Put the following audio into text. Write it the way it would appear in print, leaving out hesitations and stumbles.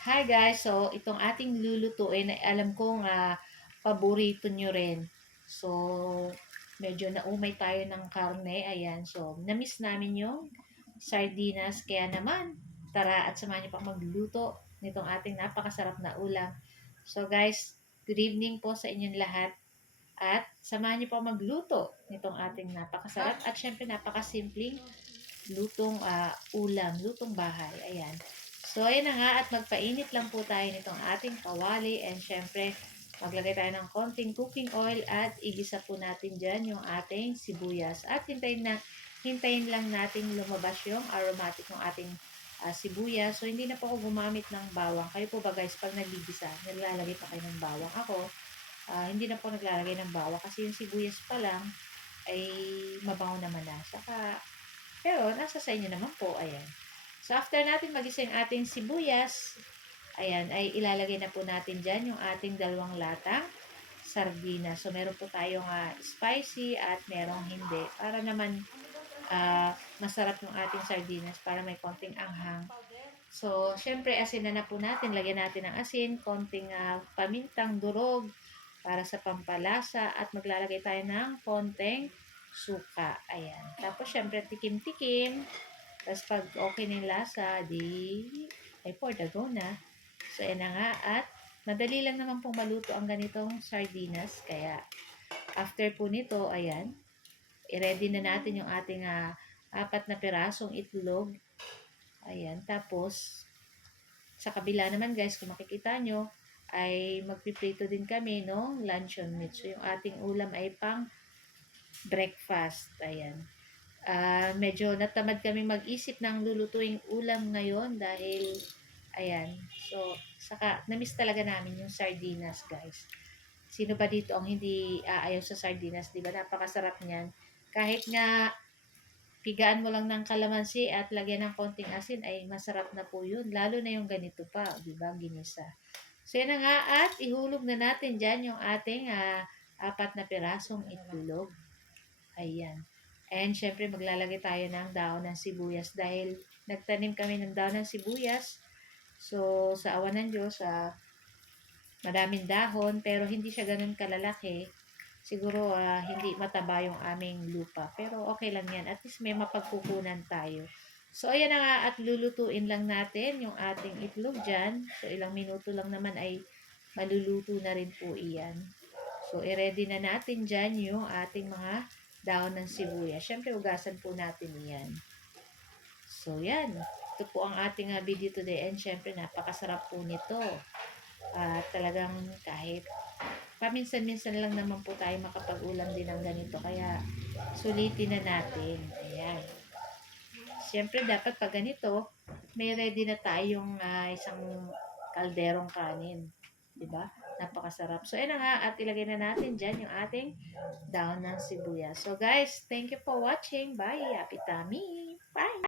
Hi guys, so itong ating lulutuin ay alam kong paborito nyo rin. So, medyo naumay tayo ng karne, ayan. So, namiss namin yung sardinas, kaya naman, tara at samahan niyo pang magluto nitong ating napakasarap na ulam. So guys, good evening po sa inyong lahat at samahan niyo pang magluto nitong ating napakasarap at syempre napakasimpleng lutong ulam, lutong bahay. Ayan. So, ayan na nga at magpainit lang po tayo nitong ating kawali and syempre maglagay tayo ng konting cooking oil at igisa po natin dyan yung ating sibuyas at hintayin lang natin lumabas yung aromatic ng ating sibuyas. So, hindi na po ako gumamit ng bawang. Kayo po ba guys, pag nagigisa, naglalagay pa kayo ng bawang? Ako, hindi na po naglalagay ng bawang kasi yung sibuyas pa lang ay mabango naman na. Saka, pero nasa sa inyo naman po, ayan. So, after natin magisa yung ating sibuyas, ayan, ay ilalagay na po natin dyan yung ating dalawang latang sardinas. So, meron po tayong spicy at merong hindi. Para naman masarap yung ating sardinas para may konting anghang. So, syempre, asin na po natin. Lagyan natin ng asin, konting pamintang durog para sa pampalasa at maglalagay tayo ng konting suka. Ayan. Tapos, syempre, tikim-tikim. Tapos, pag okay na yung lasa, ay pour the go na. So, ayan na nga. At, madali lang naman pong maluto ang ganitong sardinas. Kaya, after po nito, ayan, i-ready na natin yung ating 4 na pirasong itlog. Ayan. Tapos, sa kabila naman guys, kung makikita nyo, ay magpiprito din kami ng luncheon meat. So, yung ating ulam ay pang breakfast. Ayan. Medyo natamad kami mag-isip ng lulutuing ulam ngayon dahil, ayan. So, saka, namiss talaga namin yung sardinas guys. Sino ba dito ang hindi aayaw sa sardinas? Diba? Napakasarap niyan. Kahit nga pigaan mo lang ng kalamansi at lagyan ng konting asin ay masarap na po yun. Lalo na yung ganito pa, di ba? Ginisa. So, yan na nga at ihulog na natin dyan yung ating 4 na pirasong itlog. Ayan. And syempre maglalagay tayo ng daon ng sibuyas dahil nagtanim kami ng daon ng sibuyas. So, sa awan ng Diyos, madaming dahon pero hindi siya ganun kalalaki. Siguro hindi mataba yung aming lupa. Pero okay lang yan. At least may mapagkukunan tayo. So, ayan na nga at lulutuin lang natin yung ating itlog dyan. So, ilang minuto lang naman ay maluluto na rin po iyan. So, i-ready na natin dyan yung ating mga daon ng sibuyas. Siyempre, ugasan po natin iyan. So, yan. Ito po ang ating video today. And syempre, napakasarap po nito. Talagang kahit paminsan-minsan lang naman po tayo makapag-ulam din ng ganito. Kaya, sulitin na natin. Ayan. Siyempre, dapat pag ganito, may ready na tayong isang kalderong kanin. Diba? Napakasarap. So, ayan na nga. At ilagay na natin dyan yung ating daon ng sibuyas. So, guys, thank you for watching. Bye. Happy tummy. Bye.